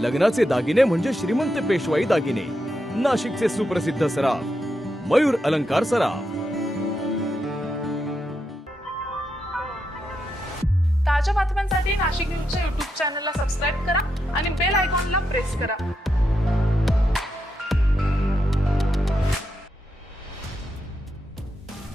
लग्नाचे दागिने म्हणजे श्रीमंत पेशवाई दागिने. नाशिकचे सुप्रसिद्ध सराफ मयूर अलंकार सराफ. ताज्या बातम्यांसाठी नाशिक न्यूजच्या युट्यूब चॅनलला सबस्क्राईब करा आणि बेल आयकॉनला प्रेस करा.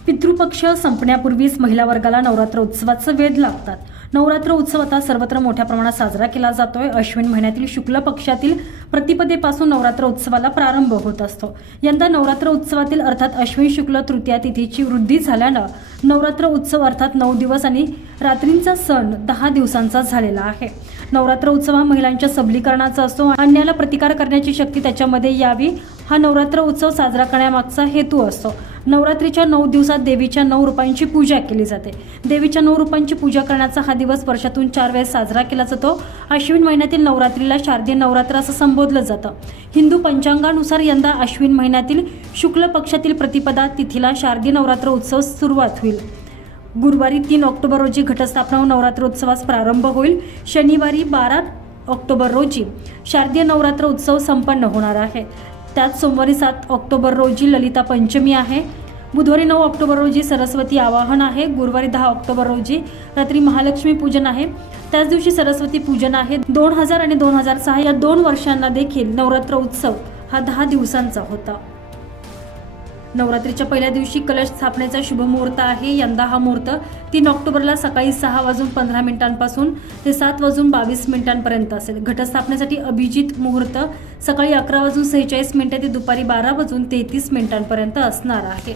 पितृपक्ष संपण्यापूर्वीच महिला वर्गाला नवरात्र उत्सवाचे वेध लागतात. नवरात्र उत्सव आता सर्वत्र मोठ्या प्रमाणात साजरा केला जातोय. अश्विन महिन्यातील शुक्ल पक्षातील प्रतिपदेपासून नवरात्र उत्सवाला प्रारंभ होत असतो. यंदा नवरात्र उत्सवातील अर्थात अश्विन शुक्ल तृतीया तिथीची वृद्धी झाल्यानं नवरात्र उत्सव अर्थात नऊ दिवस आणि रात्रींचा सण दहा दिवसांचा झालेला आहे. नवरात्र उत्सव हा महिलांच्या सबलीकरणाचा असतो. अन्याला प्रतिकार करण्याची शक्ती त्याच्यामध्ये यावी. हा नवरात्र उत्सव साजरा करण्यामागचा हेतू असतो. नवरात्रीच्या नऊ दिवसात देवीच्या नऊ रूपांची पूजा केली जाते. देवीच्या नऊ रूपांची पूजा करण्याचा हा दिवस वर्षातून चार वेळेस साजरा केला जातो. अश्विन महिन्यातील नवरात्रीला शारदीय नवरात्र असं संबोधलं जातं. हिंदू पंचांगानुसार यंदा अश्विन महिन्यातील शुक्ल पक्षातील प्रतिपदा तिथीला शारदीय नवरात्र उत्सव सुरुवात होईल. गुरुवारी तीन ऑक्टोबर रोजी घटस्थापना व नवरात्रोत्सवास प्रारंभ होईल. शनिवारी बारा ऑक्टोबर रोजी शारदीय नवरात्र उत्सव संपन्न होणार आहे. त्यात सोमवारी सात ऑक्टोबर रोजी ललिता पंचमी आहे. बुधवारी नऊ ऑक्टोबर रोजी सरस्वती आवाहन आहे. गुरुवारी दहा ऑक्टोबर रोजी रात्री महालक्ष्मी पूजन आहे. त्याच दिवशी सरस्वती पूजन आहे. दोन हजार आणि दोन हजार सहा या दोन वर्षांना देखील नवरात्र उत्सव हा दहा दिवसांचा होता. नवरात्रीच्या पहिल्या दिवशी कलश स्थापनेचा शुभ मुहूर्त आहे. यंदा हा मुहूर्त तीन ऑक्टोबरला सकाळी सहा वाजून पंधरा मिनिटांपासून ते सात वाजून बावीस मिनिटांपर्यंत असेल. घटस्थापनेसाठी अभिजित मुहूर्त सकाळी अकरा वाजून सेहेचाळीस मिनिटे ते दुपारी बारा वाजून तेहतीस मिनिटांपर्यंत असणार आहे.